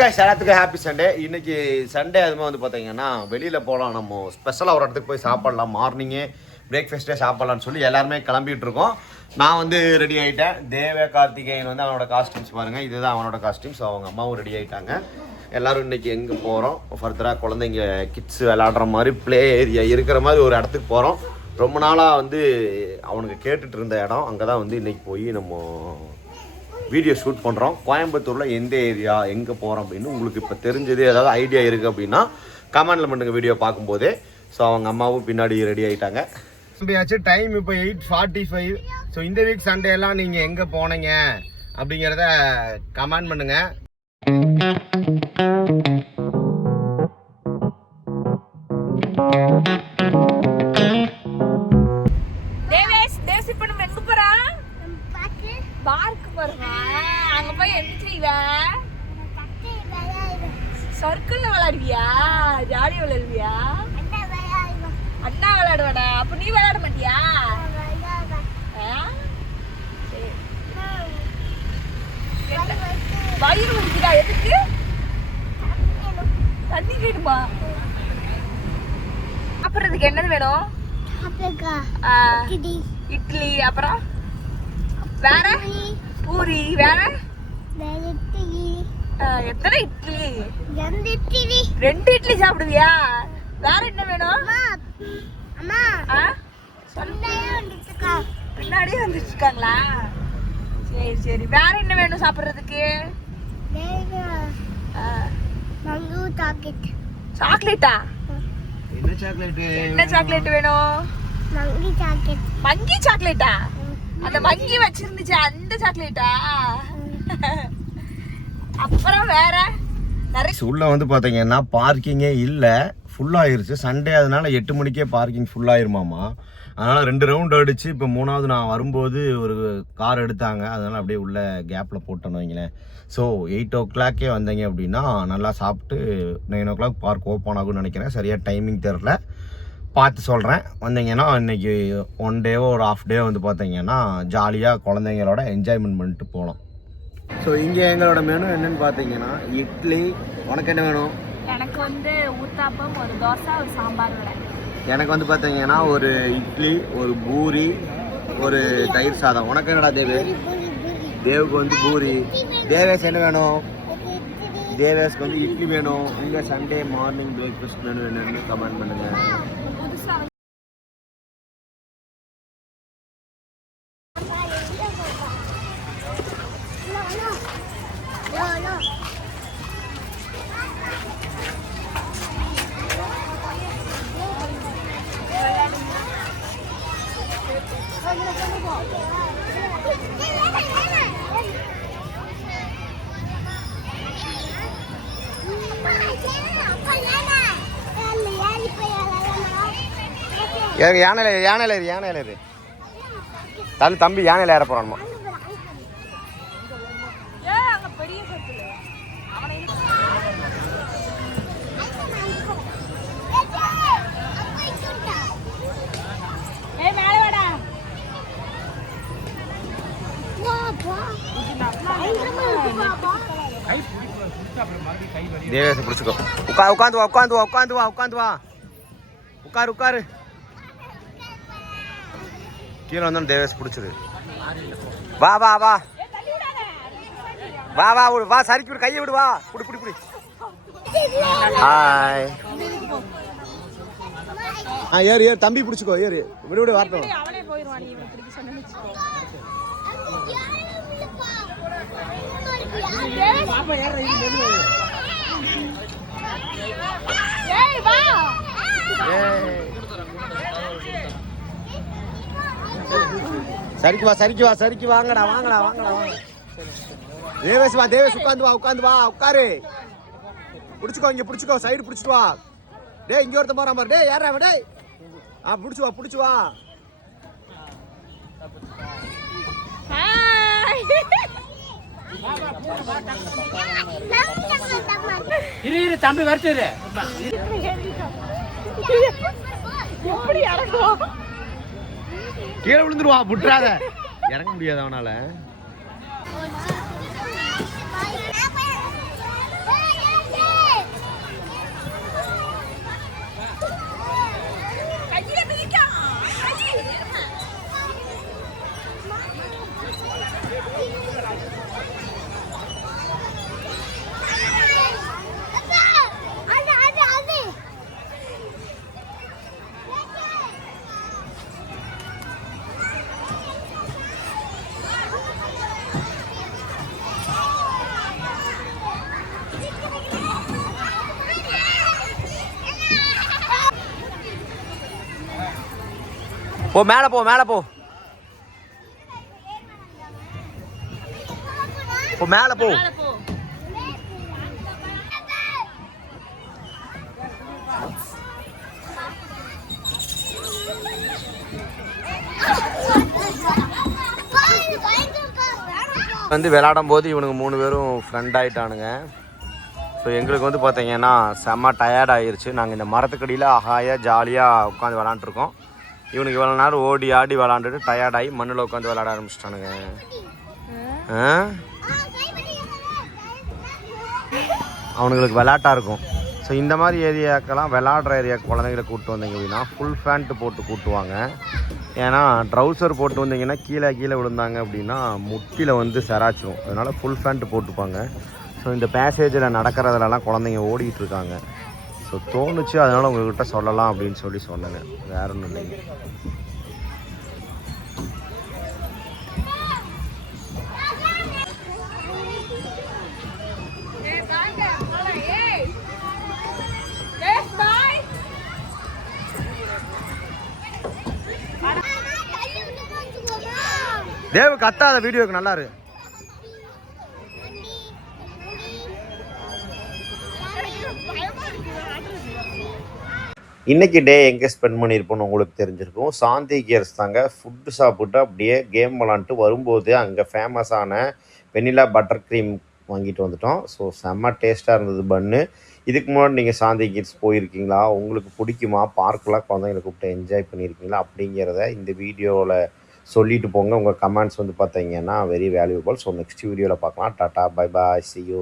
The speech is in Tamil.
எல்லாத்துக்கும் ஹாப்பி சண்டே. இன்னைக்கு சண்டே அதுமாதிரி வந்து பார்த்தீங்கன்னா வெளியில் போகலாம், நம்ம ஸ்பெஷலாக ஒரு இடத்துக்கு போய் சாப்பிட்லாம், மார்னிங்கே பிரேக்ஃபாஸ்ட்டே சாப்பிட்லான்னு சொல்லி எல்லாருமே கிளம்பிட்டு இருக்கோம். நான் வந்து ரெடி ஆகிட்டேன். தேவ கார்த்திகேயன் வந்து அவனோட காஸ்டியூம்ஸ் பாருங்கள், இதுதான் அவனோட காஸ்டியூம்ஸ். அவங்க அம்மாவும் ரெடி ஆகிட்டாங்க. எல்லோரும் இன்றைக்கி எங்கே போகிறோம், ஃபர்தராக குழந்தைங்க கிட்ஸ் விளாடுற மாதிரி ப்ளே ஏரியா இருக்கிற மாதிரி ஒரு இடத்துக்கு போகிறோம். ரொம்ப நாளாக வந்து அவனுக்கு கேட்டுட்டு இருந்த இடம், அங்கே தான் வந்து இன்றைக்கி போய் நம்ம வீடியோ ஷூட் பண்ணுறோம். கோயம்புத்தூரில் எந்த ஏரியா, எங்கே போகிறோம் அப்படின்னு உங்களுக்கு இப்போ தெரிஞ்சது ஏதாவது ஐடியா இருக்குது அப்படின்னா கமெண்டில் பண்ணுங்க வீடியோ பார்க்கும்போதே. ஸோ அவங்க அம்மாவும் பின்னாடி ரெடி ஆகிட்டாங்க. அப்படியாச்சு டைம் இப்போ 8:45. ஸோ இந்த வீக் சண்டே எல்லாம் நீங்கள் எங்கே போனீங்க அப்படிங்கிறத கமெண்ட் பண்ணுங்க. சர்க்கிள்ல விளையாடுவியா? ஜாலியா விளையாடுவியா? அண்ணா விளையாடுவாடா. அப்ப நீ விளையாட மாட்டியா? வயிறு வலிக்குதா? எதுக்கு? தண்ணி வேணுமா? சாப்பிடுறதுக்கு என்னது வேணும்? இட்லி. அப்புறம் வேற? பூரி. வேற? எத்தனை இட்லி? 2 இட்லி சாப்பிடுவியா? வேற என்ன வேணும்? பின்னாடியே வந்துருக்காங்களா? சரி சரி. வேற என்ன வேணும் சாப்பிடுறதுக்கு? சாக்லேட்டா? என்ன சாக்லேட் வேணும்? மங்கி சாக்லேட்டா? அந்த மங்கி வச்சிருந்துச்சு அந்த சாக்லேட்டா? அப்புறம் வேற நிறைய உள்ள வந்து பார்த்தீங்கன்னா பார்க்கிங்கே இல்லை, ஃபுல்லாகிருச்சு. சண்டே அதனால 8 மணிக்கே பார்க்கிங் ஃபுல்லாகிருமாமா. அதனால் 2 ரவுண்ட் அடிச்சு இப்போ 3வது நான் வரும்போது ஒரு கார் எடுத்தாங்க. அதனால் அப்படியே உள்ள கேப்பில் போட்டோன்னு வைங்களேன். ஸோ 8 o'clock வந்தீங்க அப்படின்னா நல்லா சாப்பிட்டு 9 o'clock பார்க் ஓப்பன் ஆகும்னு நினைக்கிறேன். சரியாக டைமிங் தெரில, பார்த்து சொல்கிறேன். வந்தீங்கன்னா இன்றைக்கி 1 டேவோ ஒரு ½ டே வந்து பார்த்தீங்கன்னா ஜாலியாக குழந்தைங்களோட என்ஜாய்மெண்ட் பண்ணிட்டு போகலாம். ஸோ இங்கே எங்களோட மெனு என்னன்னு பார்த்தீங்கன்னா இட்லி. உனக்கு என்ன வேணும்? எனக்கு வந்து ஊத்தாப்பம், ஒரு தோசை, ஒரு சாம்பார் வடை. எனக்கு வந்து பார்த்தீங்கன்னா ஒரு இட்லி, ஒரு பூரி, ஒரு தயிர் சாதம். உனக்கு என்னடா தேவு? தேவுக்கு வந்து பூரி. தேவேஷ் என்ன வேணும்? தேவேஷ்க்கு வந்து இட்லி வேணும். இங்கே சண்டே மார்னிங் பிரேக்ஃபாஸ்ட் மெனு என்னன்னு கமெண்ட் பண்ணுங்கள். யானையில தம்பி யானையில ஏற போறானுமா? தேவேஷ் பிடிச்சிக்கோ. உட்காந்து வா. உட்காரு. கீழே வந்தோம். தேவேஷ் பிடிச்சது. வா சரிக்கு விடு, கையை விடு. வா புடி. ஹாய். ஏறு தம்பி பிடிச்சிக்கோ. ஏறு விடு வரட்டும். சரிக்கு வாங்கடா. தேவேஷ் உட்காந்து வா. உட்காரு. பிடிச்சிக்கோ. சைடு பிடிச்சிட்டு வா. டேய் இங்க ஒருத்த போறான் பாரு. டேய் யாரா டேய்? பிடிச்சு வா. இரு தம்பி வரட்டு. எப்படி இறங்கும்? கீழே விழுந்துருவா, புட்றாத. இறங்க முடியாது அவனால. போ மேலே போ மேலே போ போ மேலே போ. வந்து விளையாடும் போது இவனுங்க 3 பேரும் ஃப்ரெண்ட் ஆகிட்டானுங்க. ஸோ எங்களுக்கு வந்து பார்த்தீங்கன்னா செம்ம டயர்ட் ஆகிருச்சு. நாங்கள் இந்த மரத்துக்கடியில் ஹாயாக ஜாலியாக உட்காந்து விளாண்டுருக்கோம். இவனுக்கு இவ்வளோ நேரம் ஓடி ஆடி விளாண்டுட்டு டயர்டாகி மண்ணில் உட்காந்து விளாட ஆரம்பிச்சிட்டானுங்க. அவனுங்களுக்கு விளாட்டாக இருக்கும். ஸோ இந்த மாதிரி ஏரியாக்கெல்லாம் விளாடுற ஏரியாவுக்கு குழந்தைங்களை கூப்பிட்டு வந்தீங்க அப்படின்னா ஃபுல் ஃபேண்ட்டு போட்டு கூட்டுவாங்க. ஏன்னா ட்ரௌசர் போட்டு வந்தீங்கன்னா கீழே விழுந்தாங்க அப்படின்னா முட்டியில் வந்து செராச்சிரும். அதனால் ஃபுல் ஃபேண்ட்டு போட்டுப்பாங்க. ஸோ இந்த பேசேஜில் நடக்கிறதுலலாம் குழந்தைங்க ஓடிக்கிட்டு இருக்காங்க. ஸோ தோணுச்சு, அதனால் உங்கள்கிட்ட சொல்லலாம் அப்படின்னு சொல்லி சொன்னேங்க. வேற ஒன்றும் இல்லைங்க. தேவ கத்தாத வீடியோக்கு நல்லா இருக்கு. இன்றைக்கி டே எங்கே ஸ்பெண்ட் பண்ணியிருப்போன்னு உங்களுக்கு தெரிஞ்சிருக்கும். சாந்தி கியர்ஸ் தாங்க. ஃபுட்டு சாப்பிட்டு அப்படியே கேம் விளாண்டுட்டு வரும்போது அங்கே ஃபேமஸான வெனிலா பட்டர் க்ரீம் வாங்கிட்டு வந்துட்டோம். ஸோ செம்ம டேஸ்ட்டாக இருந்தது பன்னு. இதுக்கு முன்னாடி நீங்கள் சாந்தி கியர்ஸ் போயிருக்கீங்களா? உங்களுக்கு பிடிக்குமா? பார்க்கெலாம் குழந்தைங்களை கூப்பிட்டு என்ஜாய் பண்ணியிருக்கீங்களா? அப்படிங்கிறத இந்த வீடியோவில் சொல்லிட்டு போங்க. உங்கள் கமெண்ட்ஸ் வந்து பார்த்தீங்கன்னா வெரி வேல்யூபிள். ஸோ நெக்ஸ்ட் வீடியோவில் பார்க்கலாம். Tata bye bye, see you.